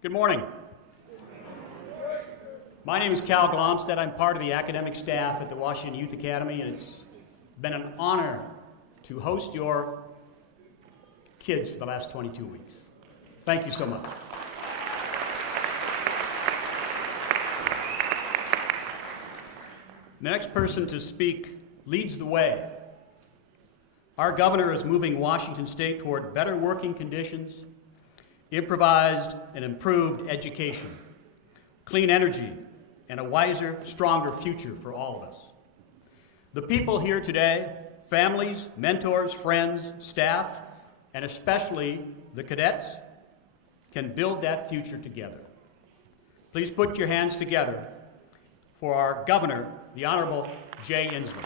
Good morning. My name is Cal Glomstead. I'm part of the academic staff at the Washington Youth Academy, and it's been an honor to host your kids for the last 22 weeks. Thank you so much. The next person to speak leads the way. Our governor is moving Washington State toward better working conditions, improvised and improved education, clean energy, and a wiser, stronger future for all of us. The people here today, families, mentors, friends, staff, and especially the cadets, can build that future together. Please put your hands together for our governor, the Honorable Jay Inslee.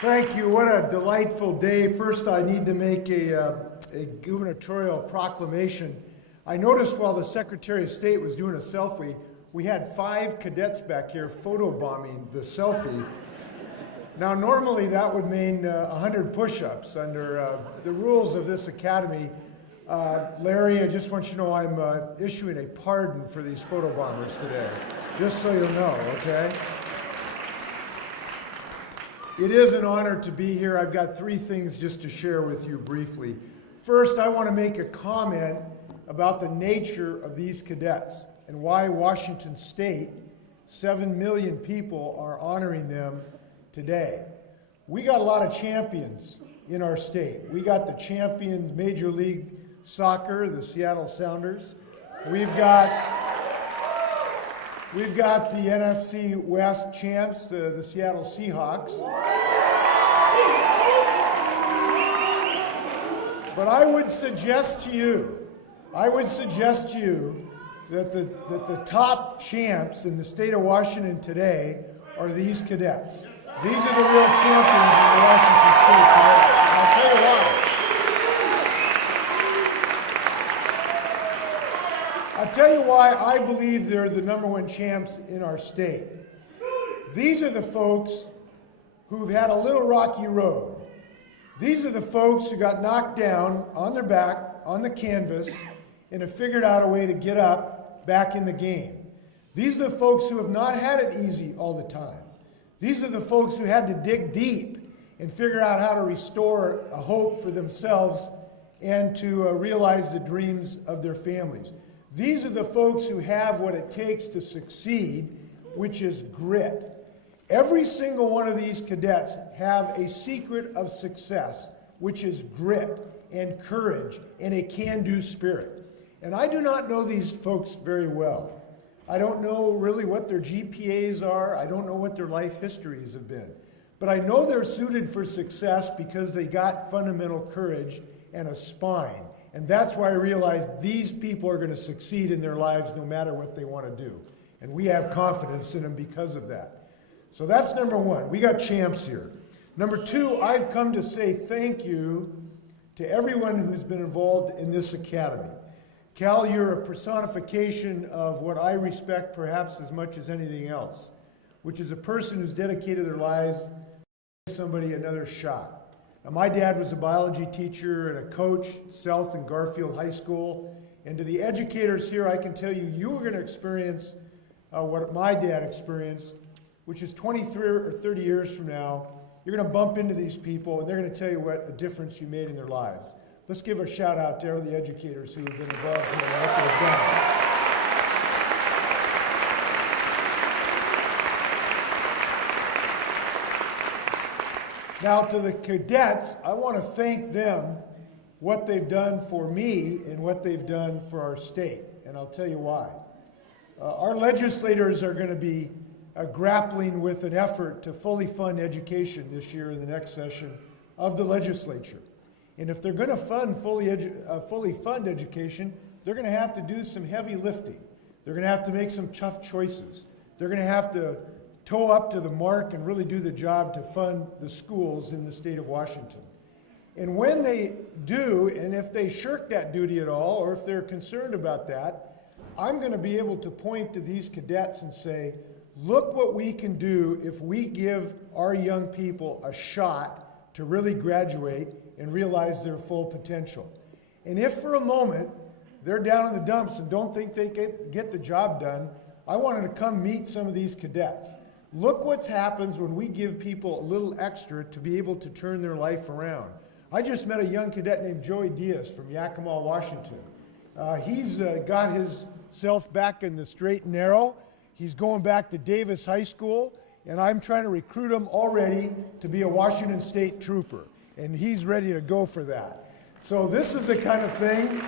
Thank you. What a delightful day. First, I need to make a gubernatorial proclamation. I noticed while the Secretary of State was doing a selfie, we had 5 cadets back here photobombing the selfie. Now, normally that would mean 100 push-ups under the rules of this academy. Larry, I just want you to know I'm issuing a pardon for these photobombers today, just so you'll know, okay? It is an honor to be here. I've got 3 things just to share with you briefly. First, I want to make a comment about the nature of these cadets and why Washington State, 7 million people, are honoring them today. We got a lot of champions in our state. We got the champions Major League Soccer, the Seattle Sounders. We've got the NFC West champs, the Seattle Seahawks. But I would suggest to you that the top champs in the state of Washington today are these cadets. These are the real champions in the Washington State today. And I'll tell you why. I'll tell you why I believe they're the #1 champs in our state. These are the folks who've had a little rocky road. These are the folks who got knocked down on their back, on the canvas, and have figured out a way to get up back in the game. These are the folks who have not had it easy all the time. These are the folks who had to dig deep and figure out how to restore a hope for themselves and to realize the dreams of their families. These are the folks who have what it takes to succeed, which is grit. Every single one of these cadets have a secret of success, which is grit and courage and a can-do spirit. And I do not know these folks very well. I don't know really what their GPAs are. I don't know what their life histories have been. But I know they're suited for success because they got fundamental courage and a spine. And that's why I realize these people are going to succeed in their lives no matter what they want to do. And we have confidence in them because of that. So that's #1. We got champs here. #2, I've come to say thank you to everyone who's been involved in this academy. Cal, you're a personification of what I respect perhaps as much as anything else, which is a person who's dedicated their lives to give somebody another shot. Now, my dad was a biology teacher and a coach at South and Garfield High School. And to the educators here, I can tell you, you are going to experience what my dad experienced, which is 23 or 30 years from now, you're going to bump into these people and they're going to tell you what a difference you made in their lives. Let's give a shout out to all the educators who have been involved in what they have done. Now, to the cadets, I want to thank them what they've done for me and what they've done for our state, and I'll tell you why. Our legislators are going to be grappling with an effort to fully fund education this year in the next session of the legislature. And if they're going to fully fund education, they're going to have to do some heavy lifting. They're going to have to make some tough choices. They're going to have to toe up to the mark and really do the job to fund the schools in the state of Washington. And when they do, and if they shirk that duty at all, or if they're concerned about that, I'm going to be able to point to these cadets and say, look what we can do if we give our young people a shot to really graduate and realize their full potential. And if for a moment they're down in the dumps and don't think they get the job done, I wanted to come meet some of these cadets. Look what happens when we give people a little extra to be able to turn their life around. I just met a young cadet named Joey Diaz from Yakima, Washington. He's got himself back in the straight and narrow. He's going back to Davis High School, and I'm trying to recruit him already to be a Washington State trooper, and he's ready to go for that. So this is the kind of thing.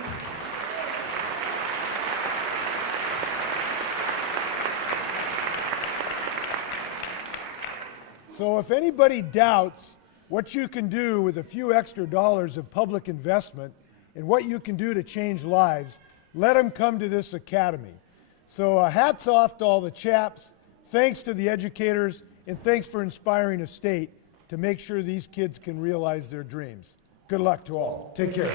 So if anybody doubts what you can do with a few extra dollars of public investment and what you can do to change lives, let them come to this academy. So hats off to all the chaps, thanks to the educators, and thanks for inspiring a state to make sure these kids can realize their dreams. Good luck to all. Take care.